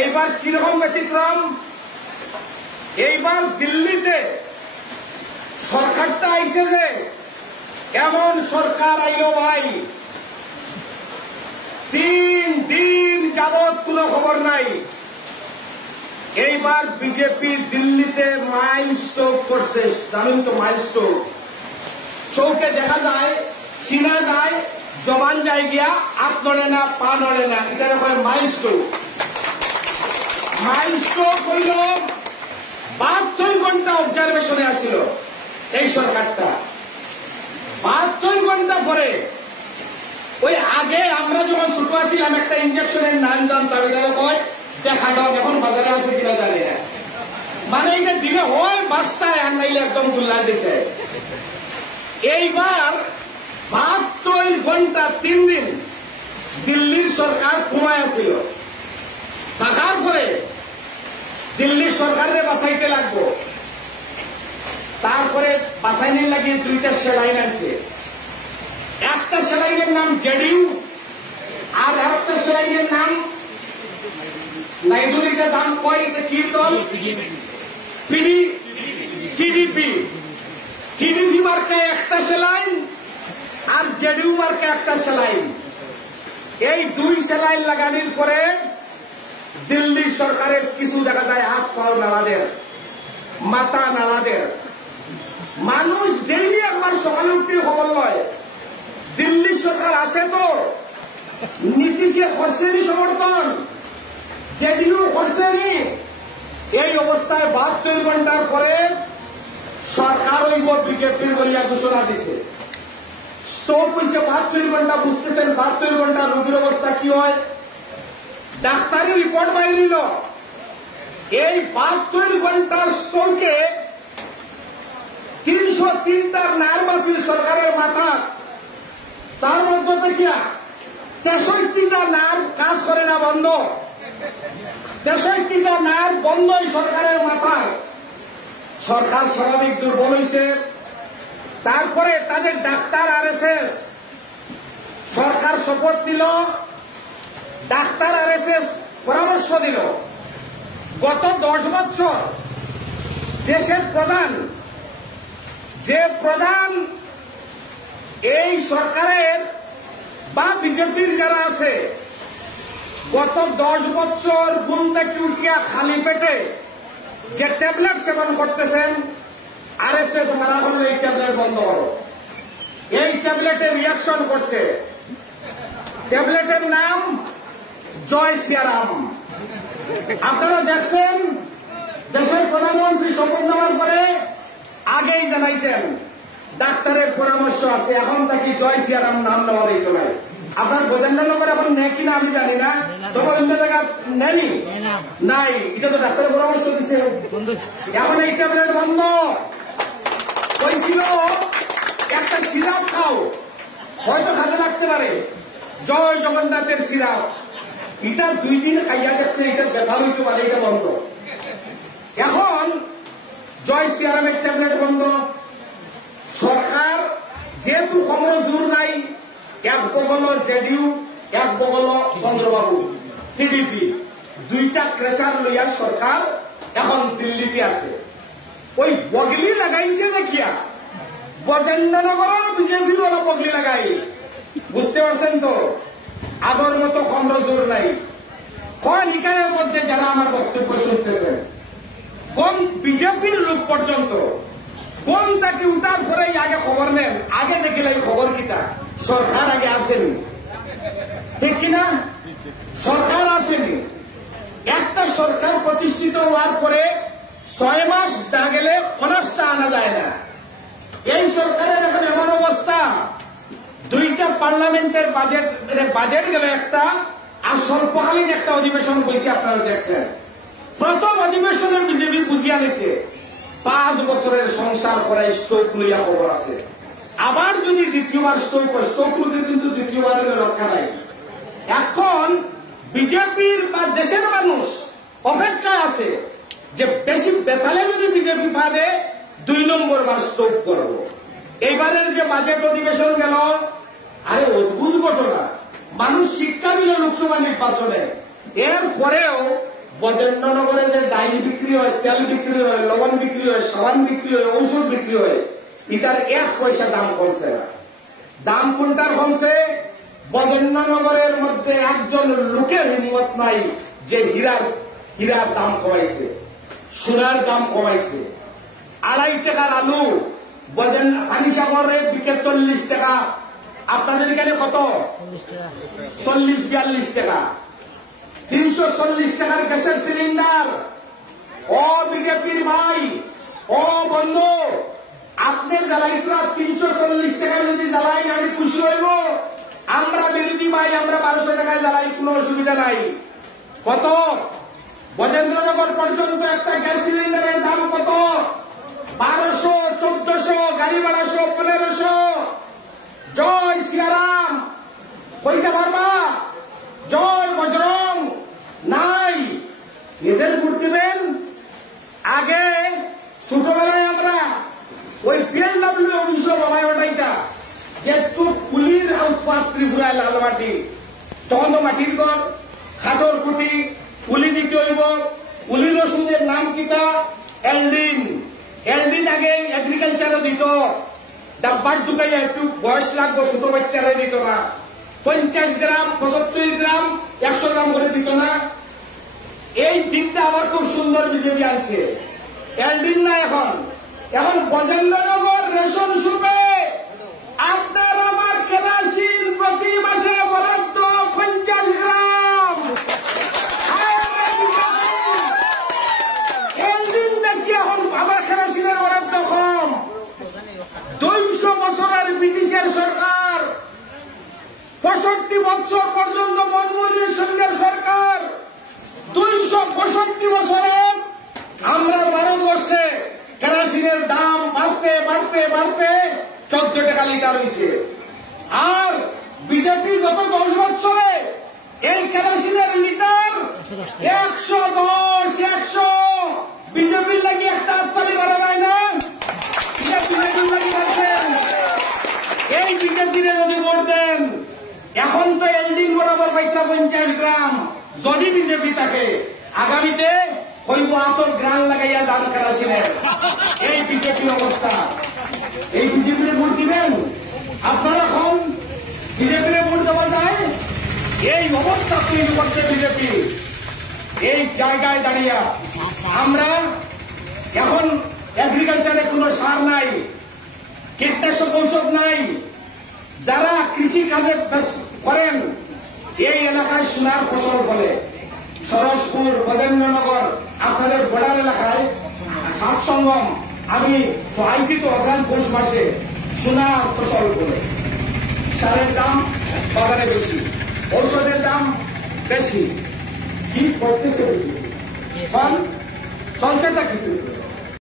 এইবার কিরকম ব্যতিক্রম? এইবার দিল্লিতে সরকারটা আইছে যে এমন সরকার আইল ভাই, 3 দিন যাবৎ কোন খবর নাই। এইবার বিজেপি দিল্লিতে মাইল স্ট্রোক করছে। জানেন তো মাইল স্ট্রোক? চৌকে দেখা যায়, চিনা যায়, জবান যায় গিয়া হাত নড়ে না, পা নড়ে না, এটা হয় মাইল স্ট্রোক। মাইল স্ট্রোক হইল 72 ঘন্টা অবজারভেশনে আসছিল এই সরকারটা। 72 ঘন্টা পরে ওই আগে আমরা যখন ছোট আছিলাম একটা ইঞ্জেকশনের নাম জানতাম, এটা হয় দেখা দাও, এখন বাজারে আছে কিনা জানি না, মানে এটা দিলে হয় বাস্তায় আর নাইলে একদম গুল্লা দিতে। এইবার 72 ঘন্টা 3 দিন দিল্লির সরকার ঘুমায় ছিল। থাকার পরে দিল্লির সরকারের বাঁচাইতে লাগবো, তারপরে বাঁচাইনি লাগিয়ে 2টা সেলাইন আনছে। একটা সেলাইনের নাম জেডিইউ আর একটা সেলাইনের নাম নাইডুরিটা দাম কয়, এটা কি দল? টিডিপি। টিডিপি মার্কায় একটা সেলাইন আর জেডিইউ মার্কায় একটা সেলাইন। এই 2 সেলাইন লাগানোর পরে দিল্লির সরকারের কিছু দেখা যায় হাত পাও নাড়াদের, মাথা নাড়াদের। মানুষ ডেইলি একবার সকালে উঠে খবর লয় দিল্লি সরকার আছে তো, নীতিশে করছেনি সমর্থন, জেডিইউ করছেনি। এই অবস্থায় 72 ঘন্টার পরে সরকার হইব বিজেপির বলিয়া ঘোষণা দিছে। স্ট্রোক হয়েছে 72 ঘন্টা। বুঝতেছেন 72 ঘন্টা রোগীর অবস্থা কি হয়? ডাক্তারি রিপোর্ট বাইর হইল, এই 72 ঘন্টার স্ট্রোকে 303টা নার্ভ আছিল সরকারের মাথা, তার মধ্যে থেকে 63টা নার্ভ কাজ করে না, বন্ধ। 63টা নার্ভ বন্ধ এই সরকারের মাথায়। সরকার স্বাভাবিক দুর্বল হয়েছে। তারপরে তাদের ডাক্তার আরএসএস সরকার শপথ দিল, ডাক্তার আরএসএস পরামর্শ দিল, গত 10 বছর দেশের প্রধান যে প্রধান এই সরকারের বা বিজেপির যারা আছে, গত 10 বছর ঘুম থেকে উঠিয়া খালি পেটে যে ট্যাবলেট সেবন করতেছেন, আরএসএস মারা হল এই ট্যাবলেট বন্ধ করো। এই ট্যাবলেটে রিয়াকশন করছে। ট্যাবলেটের নাম জয় সিয়ারাম। আপনারা দেখছেন দেশের প্রধানমন্ত্রী শপথ নেওয়ার পরে আগেই জানাইছেন ডাক্তারের পরামর্শ আছে, এখন তাকে জয় সিয়ারাম নাম নেওয়া দিত নাই। আপনার গজেন্দ্রনগর এখন নেই কিনা আমি জানি না, তবে অন্য জায়গা নেই নাই, এটা তো ডাক্তারের পরামর্শ দিচ্ছে। এখন এই ট্যাবলেট বন্ধ হয়েছিল। একটা সিরাপ খাও, হয়তো কাজে লাগতে পারে, জয় জগন্নাথের সিরাপ, এটা 2 দিন খাইয়া গেছে, এটা ব্যথা হইতে পারে, এটা বন্ধ। এখন জয় সিয়ারামের ট্যাবলেট বন্ধ। সরকার যেহেতু কোনো জোর নাই, এক বগল জেডিইউ, এক বগল চন্দ্রবাবু টিডিপি, 2টা ক্রেচার লইয়া সরকার এখন দিল্লিতে আছে। ওই বগলি লাগাইছে দেখিয়া গজেন্দ্রনগরের বিজেপির ওরা বগলি লাগাই, বুঝতে পারছেন তো? আগর মতো কম জোর নাই। কোন নিকায়ের মধ্যে যারা আমার বক্তব্য শুনতেছেন, কোন বিজেপির লোক পর্যন্ত কোন তাকে উঠার পরেই আগে খবর নেন, আগে দেখিলে এই খবর কিটা সরকার আগে আসেনি, ঠিক কিনা? সরকার আসেনি। একটা সরকার প্রতিষ্ঠিত হওয়ার পরে 6 মাস না গেলে অনাস্থা আনা যায় না। এই সরকারের এখন এমন অবস্থা, 2টা পার্লামেন্টের বাজেট গেল একটা, আর স্বল্পকালীন একটা অধিবেশন বইছে। আপনারা দেখছেন প্রথম অধিবেশনের বিজেপি বুঝিয়া নিছে 5 বছরের সংসার করা স্ট্রোক লইয়া খবর আছে। আবার যদি দ্বিতীয়বার স্ট্রোক লুকে কিন্তু দ্বিতীয়বারের রক্ষা নাই। এখন বিজেপির বা দেশের মানুষ অপেক্ষায় আছে যে বেশি বেতালে যদি বিজেপি পাবে 2 নম্বর বার স্ট্রোক করব। এইবারের যে বাজেট অধিবেশন গেল, আরে অদ্ভুত ঘটনা, মানুষ শিক্ষা দিল লোকসভা নির্বাচনে। এরপরেও বজেন্দ্রনগরে যে ডাইল বিক্রি হয়, তেল বিক্রি হয়, লবণ বিক্রি হয়, সাবান বিক্রি হয়, ঔষধ বিক্রি হয়, এটার 1 পয়সা দাম কমছে না। দাম কোনটার কমছে? বজেন্দ্রনগরের মধ্যে একজন লোকের হিম্মত নাই যে হীরার দাম কমাইছে, সোনার দাম কমাইছে। 2.5 টাকার আলু পানিসাগরে বিকে 40 টাকা। আপনাদের এখানে কত? 40-42 টাকা। 340 টাকার গ্যাসের সিলিন্ডার। ও বিজেপির ভাই, ও বন্ধু, আপনি জ্বালাইরা 340 টাকা যদি জ্বালাই আমি খুশি হইব। আমরা বিরোধী ভাই, আমরা 1200 টাকায় জ্বালাই, কোনো অসুবিধা নাই। কত? বজেন্দ্রনগর পর্যন্ত একটা গ্যাস সিলিন্ডারের দাম কত? 1200, 1400, গাড়ি ভাড়া 1500। জয় সিয়ারাম কইতে পারবা? জয় বজরং নাই। এদের ভোট দিবেন। আগে ছোটবেলায় আমরা ওই বিএলডব্লিউ অফিস বাবাই ওটাইটা যে একটু ফুলির উৎপাদ ত্রিপুরায় লাল মাটি, তখন তো মাটির ঘর, খাটর কুটি, ফুলি দিতে হইব। ফুলির ওষুধের নাম কিতা? এলডিন। আগে এগ্রিকালচারও দিত, ডাব্বার ঢুকাইয়া একটু বয়স লাগবে, ছোট বাচ্চারা দিত না। 50 গ্রাম, 75 গ্রাম, 100 গ্রাম করে দিত না। এই দিনটা আবার খুব সুন্দর বিজেপি আনছে। এলডিন না, এখন বজেন্দ্রনগর রেশন সুপে আপনার আমার কেরাসিন প্রতি মাসে বরাদ্দ 50 গ্রাম। এলডিন নাকি এখন আবার কেরাসিনের বরাদ্দ কম। 200 বছরের ব্রিটিশের সরকার, 65 বছর পর্যন্ত মনমোহন সিংহের সরকার, 265 বছরে আমরা ভারতবর্ষে কেরাসিনের দাম বাড়তে 14 টাকা লিটার হয়েছে। আর বিজেপি গত 10 বছরে এই কেরাসিনের লিটার 110। বিজেপির লাগি একটা হাততালি মারা যায় না? এই বিজেপির যদি ভোট দেন, এখন তো এলডিন বরাবর পাইতরা 50 গ্রাম। যদি বিজেপি থাকে, আগামীতে হইব আতর গ্রাম লাগাইয়া দাম কেরাসিনের। এই বিজেপি অবস্থা। এই বিজেপির ভোট দিবেন আপনারা? এখন বিজেপির ভোট দেওয়া যায়? এই অবস্থা তৈরি করছে বিজেপি। এই জায়গায় দাঁড়িয়ে আমরা এখন এগ্রিকালচারে কোনো সার নাই, কীটনাশক ঔষধ নাই। যারা কৃষি কাজে করেন, এই এলাকায় সোনার ফসল ফলে। সরসপুর, বজেন্দ্রনগর, আপনাদের বর্ডার এলাকায় সাতসঙ্গম, আমি তো আইসি তো অগ্রাণ পৌষ মাসে সোনার ফসল ফলে। সারের দাম বাজারে বেশি, ঔষধের দাম বেশি। কি করতেছে বেশি? চলছেটা কি?